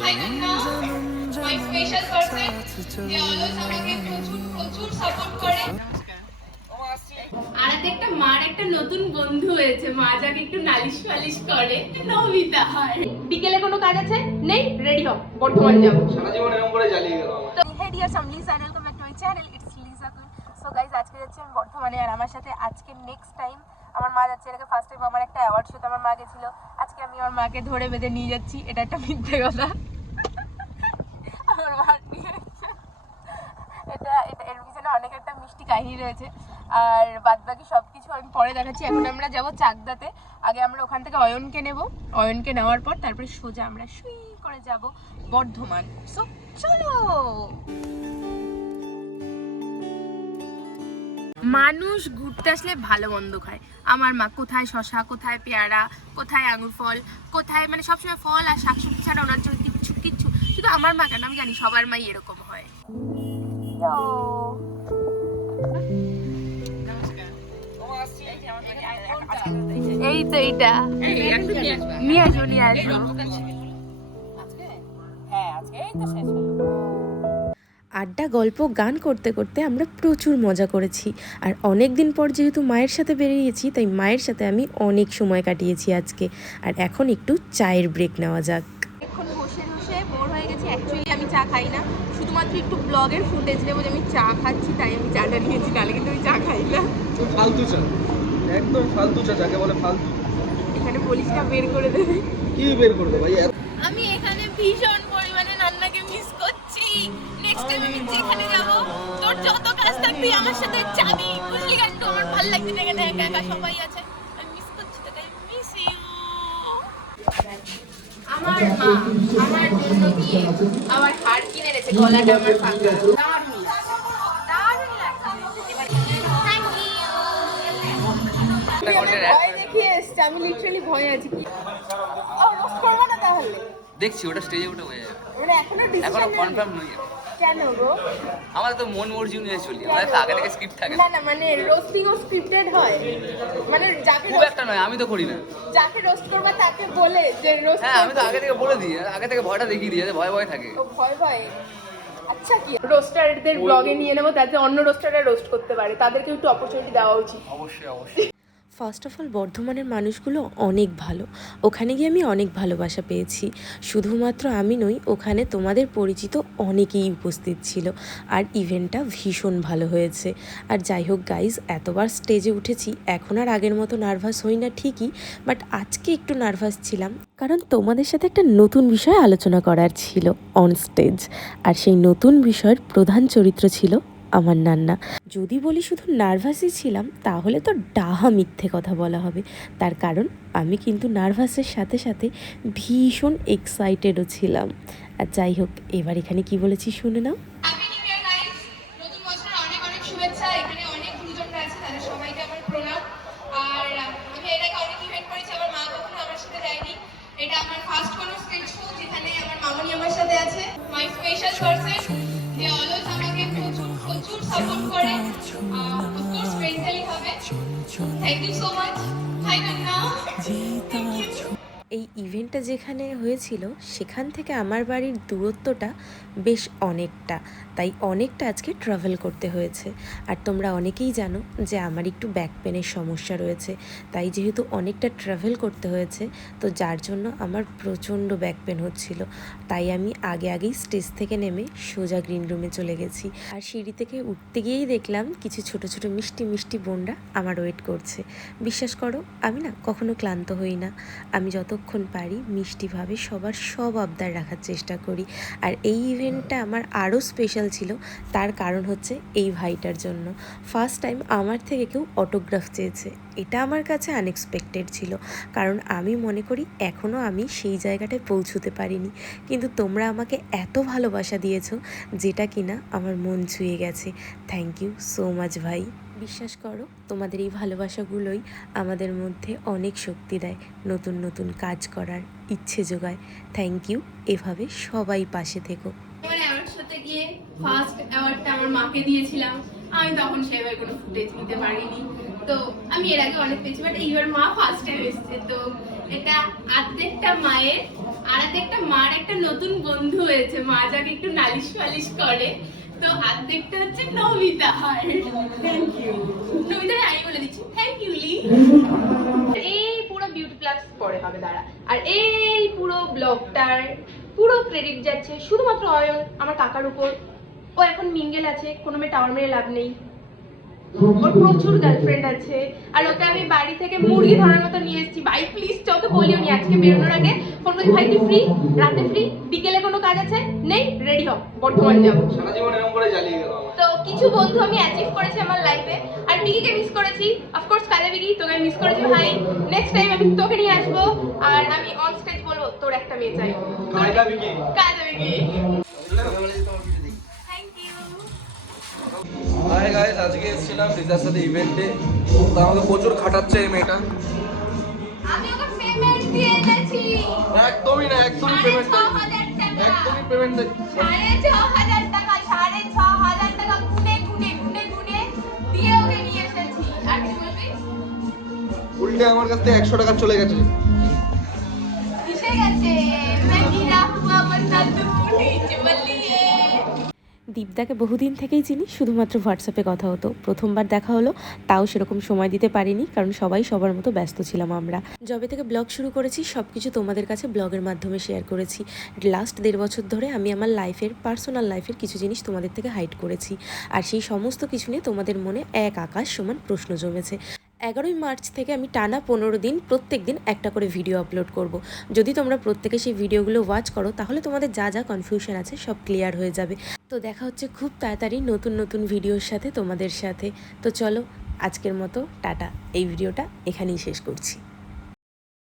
High কান্না, মাই special person, যে always আমাকে প্রচুর সাপোর্ট করে। আর একটা মার একটা নতুন বন্ধু হয়েছে, মা যাকে একটু নালিশ ফালিশ করে, নমিতা। বিকেলে কোনো কাজ আছে? নেই, রেডি হও, বর্ধমান যাব। সারা জীবন এরকম করে জ্বালিয়ে গেল আমার। তো hey dear Shamli channel, welcome back to my channel, it's Liza queen. So guys, আজকে যাচ্ছি আমি বর্ধমানে, আর আমার সাথে আজকে নেক্সট টাইম আমার মা যাচ্ছে। এর আগে ফার্স্ট টাইম আমার একটা অ্যাওয়ার্ড শোতে আমার মা গেছিল, আজকে আমি আমার মাকে ধরে বেঁধে নিয়ে যাচ্ছি। এটা একটা মিথ্যে কথা, আমার মা নিয়ে যাচ্ছে। এটা এটা এর পিছনে অনেক একটা মিষ্টি কাহিনী রয়েছে, আর বাদ বাকি সব কিছু আমি পরে দেখাচ্ছি। এখন আমরা যাব চাকদাতে। আগে আমরা ওখান থেকে অয়নকে নেব, অয়নকে নেওয়ার পর তারপরে সোজা আমরা সুই করে যাব বর্ধমান। সো চলো। মানুষ ঘুরতে আসলে ভালো মন্দ খায়। আমার মা কোথায় শশা, কোথায় পেয়ারা, কোথায় আঙুর ফল, কোথায় মানে সবসময় ফল আর শাকসবজি ছাড়া ওনার জন্য কিচ্ছু। শুধু আমার মা কেন, আমি জানি সবার মাই এরকম হয়। এই তো এইটা নিয়ে আসবো। আড্ডা গল্প গান করতে করতে আমরা প্রচুর মজা করেছি। আর অনেক দিন পর যেহেতু মায়ের সাথে বেরিয়েছি, তাই মায়ের সাথে আমি অনেক সময় কাটিয়েছি আজকে। আর এখন একটু চায়ের ব্রেক নেওয়া যাক। এখন বসে বোর হয়ে গেছি। অ্যাকচুয়ালি আমি চা খাই না, শুধুমাত্র একটু ব্লগের ফুটেজ নেবো যে আমি চা খাচ্ছি, তাই আমি চাটা নিয়েছি, নাহলে কিন্তু আমি চা খাই না। ফালতু চা, একদম ফালতু চা, যাকে বলে ফালতু। এখানে পুলিশটা বের করে দেবে। কি বের করবে ভাই? আমি এখানে ভীষণ পরিমাণে নান্নাকে মিস করছি। নেক্সট টাইম আমি যেখানে যাব, তোর যত কাজ থাকবি আমার সাথে যাবি, বুঝলি? গান্টু, আমার ভালো লাগছে না এখানে একা একা সবাই আছে, আমি মিস করছি তোকে, মিস ইউ। আমার মা আমার জন্য গিয়ে আমার হার কিনে এনেছে, গলাটা আমার ফাঁকা। দারুণ লাগছে। Thank you. ভয় দেখিয়ে এসছে, আমি লিটারালি ভয়ে আছি। রোস্ট করবো না তাহলে? দেখছি ওটা স্টেজে উঠে হয়ে যাবে। মানে এখনো কনফার্ম নই। কেন গো? আমাদের তো মন মর্জি অনুযায়ী চলি, আমাদের তো আগে থেকে স্ক্রিপ্ট থাকে না মানে রোস্টিং ও স্ক্রিপ্টেড হয়, মানে যাকে খুব একটা নয়, আমি তো করি না। যাকে রোস্ট করবা তাকে বলে যে রোস্ট। হ্যাঁ, আমি তো আগে থেকে বলে দিই, আগে থেকে ভয়টা দেখিয়ে দিই, যাতে ভয় থাকে। ও ভয়। আচ্ছা, কি রোস্টারদের ব্লগে নিয়ে নেবো, যাতে অন্য রোস্টাররা রোস্ট করতে পারে, তাদেরকে একটু অপরচুনিটি দেওয়া উচিত। অবশ্যই। ফার্স্ট অফ অল, বর্ধমানের মানুষগুলো অনেক ভালো। ওখানে গিয়ে আমি অনেক ভালোবাসা পেয়েছি। শুধুমাত্র আমি নই, ওখানে তোমাদের পরিচিত অনেকেই উপস্থিত ছিল। আর ইভেন্টটা ভীষণ ভালো হয়েছে। আর যাই হোক গাইজ, এতবার স্টেজে উঠেছি, এখন আর আগের মতো নার্ভাস হই না ঠিকই, বাট আজকে একটু নার্ভাস ছিলাম, কারণ তোমাদের সাথে একটা নতুন বিষয় আলোচনা করার ছিল অন স্টেজ। আর সেই নতুন বিষয়ের প্রধান চরিত্র ছিল আমার নান্না। যদি বলি শুধু নার্ভাসই ছিলাম, তাহলে তো ডাহা মিথ্যে কথা বলা হবে। তার কারণ আমি কিন্তু নার্ভাসের সাথে সাথে ভীষণ এক্সাইটেডও ছিলাম। আর যাই হোক, এবার এখানে কি বলেছি শুনে নাও। হ্যাপি নিউ ইয়ার গাইস, নতুন বছরের অনেক শুভেচ্ছা। এখানে অনেক গুরুজনরা আছে, তাদের সবাইকে আমার প্রণাম। আর আমি এর আগে অনেক ইভেন্ট করেছি, আমার মা কখনো আমার সাথে যায়নি। এটা আমার ফার্স্ট কোনো স্টেজ শো, যেখানে আমার মামনি আমার সাথে আছে, মাই স্পেশাল পারসন, যে অলওয়েজ আমাকে প্রচুর সাপোর্ট করে, অফকোর্স মেন্টালি হবে। Thank you so much. হাই কান্না। এই ইভেন্টটা যেখানে হয়েছিল, সেখান থেকে আমার বাড়ির দূরত্বটা বেশ অনেকটা, তাই অনেকটা আজকে ট্রাভেল করতে হয়েছে। আর তোমরা অনেকেই জানো যে আমার একটু ব্যাক পেনের সমস্যা রয়েছে, তাই যেহেতু অনেকটা ট্রাভেল করতে হয়েছে, তো যার জন্য আমার প্রচণ্ড ব্যাক পেন হচ্ছিল। তাই আমি আগেই স্টেজ থেকে নেমে সোজা গ্রিন রুমে চলে গেছি। আর সিঁড়ি থেকে উঠতে গিয়েই দেখলাম কিছু ছোট ছোট মিষ্টি বোনরা আমার ওয়েট করছে। বিশ্বাস করো, আমি না কখনো ক্লান্ত হই না। আমি যতক্ষণ পারি মিষ্টিভাবে সবার সব আবদার রাখার চেষ্টা করি। আর এই ইভেন্টটা আমার আরও স্পেশাল ছিল, তার কারণ হচ্ছে এই ভাইটার জন্য। ফার্স্ট টাইম আমার থেকে কেউ অটোগ্রাফ চেয়েছে, এটা আমার কাছে আনএক্সপেক্টেড ছিল, কারণ আমি মনে করি এখনও আমি সেই জায়গাটায় পৌঁছতে পারিনি। কিন্তু তোমরা আমাকে এত ভালোবাসা দিয়েছো, যেটা কিনা আমার মন ছুঁয়ে গেছে। থ্যাংক ইউ সো মাচ ভাই। বিশ্বাস করো, তোমাদের এই ভালোবাসাগুলোই আমাদের মধ্যে অনেক শক্তি দেয়, নতুন কাজ করার ইচ্ছে যোগায়। থ্যাংক ইউ, এভাবে সবাই পাশে থেকো। অ্যাওয়ার্ড শোতে গিয়ে ফার্স্ট অ্যাওয়ার্ডটা আমার মাকে দিয়েছিলাম, আমি তখন সেভাবে কোনো ফুটেজ নিতে পারিনি। তো আমি এর আগে অনেক পেয়েছি, বাট এইবার মা ফার্স্ট টাইম এসছে, তো এটা আর্ধেকটা মায়ের আর একটা মার একটা নতুন বন্ধু হয়েছে, মা যাকে একটু নালিশ ফালিশ করে। তো আর্ধেকটা হচ্ছে নমিতা। থ্যাংক ইউ নমিতা, আমি বলে দিচ্ছি থ্যাংক ইউ লি। এই পুরো বিউটি প্লাস পরে হবে দাঁড়া। আর এই পুরো ব্লগটার পুরো ক্রেডিট যাচ্ছে শুধুমাত্র অয়ন আমার কাকার উপর। ও এখন মিঙ্গেল আছে, কোনো মেয়ে টাওয়ার মেরে লাভ নেই, ওর প্রচুর গার্লফ্রেন্ড আছে। আর ওকে আমি বাড়ি থেকে মুরগি ধরার মতো নিয়ে এসেছি। ভাই প্লিজ চত বলিও নি, আজকে বেরোনোর আগে ফোন করছি, ভাই তুই ফ্রি, রাতে ফ্রি, বিকেলে কোনো কাজ আছে নেই, রেডি হ, বর্ধমান যাবো। সারা জীবন এরকম করে জ্বালিয়ে গেল আমার। তো কিছু বন্ধু আমি অ্যাচিভ করেছি আমার লাইফে। আর বিকিকে মিস করেছি, অফকোর্স কালে বিকি তোকে মিস করেছি ভাই। নেক্সট টাইম আমি তোকে নিয়ে আসবো, আর আমি অন স্টেজ বলবো তোর একটা মেয়ে চাই। কায়দা বিকি। কালে বিকি। Thank you. হাই গাইস, আজকে এসেছিলাম দিদার সাথে ইভেন্টে। তো আমাকে প্রচুর খাটাচ্ছে এই মেয়েটা। আমি ওকে পেমেন্ট দিয়ে এনেছি। একদমই না, একদমই পেমেন্ট 6,500 টাকা। একদমই পেমেন্ট 6,500 টাকা, 6,500 টাকা গুনে গুনে গুনে গুনে দিয়ে ওকে নিয়ে এসেছি। আর কি বলবি? উল্টে আমার কাছ থেকে 100 টাকা চলে গেছে। কিসে গেছে? मैं गिरा हुआ बंदा तू नीचे बल्लिए। দীপদাকে বহুদিন থেকেই চিনি, শুধুমাত্র হোয়াটসঅ্যাপে কথা হতো। প্রথমবার দেখা হলো, তাও সেরকম সময় দিতে পারিনি, কারণ সবাই সবার মতো ব্যস্ত ছিলাম আমরা। যবে থেকে ব্লগ শুরু করেছি সব কিছু তোমাদের কাছে ব্লগের মাধ্যমে শেয়ার করেছি। লাস্ট 1.5 বছর ধরে আমি আমার লাইফের পার্সোনাল লাইফের কিছু জিনিস তোমাদের থেকে হাইড করেছি, আর সেই সমস্ত কিছু নিয়ে তোমাদের মনে এক আকাশ সমান প্রশ্ন জমেছে। 11ই মার্চ থেকে আমি টানা 15 দিন প্রত্যেক দিন একটা করে ভিডিও আপলোড করব। যদি তোমরা প্রত্যেকে সেই ভিডিওগুলো ওয়াচ করো, তাহলে তোমাদের যা যা কনফিউশন আছে সব ক্লিয়ার হয়ে যাবে। তো দেখা হচ্ছে খুব তাড়াতাড়ি নতুন নতুন ভিডিওর সাথে তোমাদের সাথে। তো চলো আজকের মতো টাটা, এই ভিডিওটা এখানেই শেষ করছি।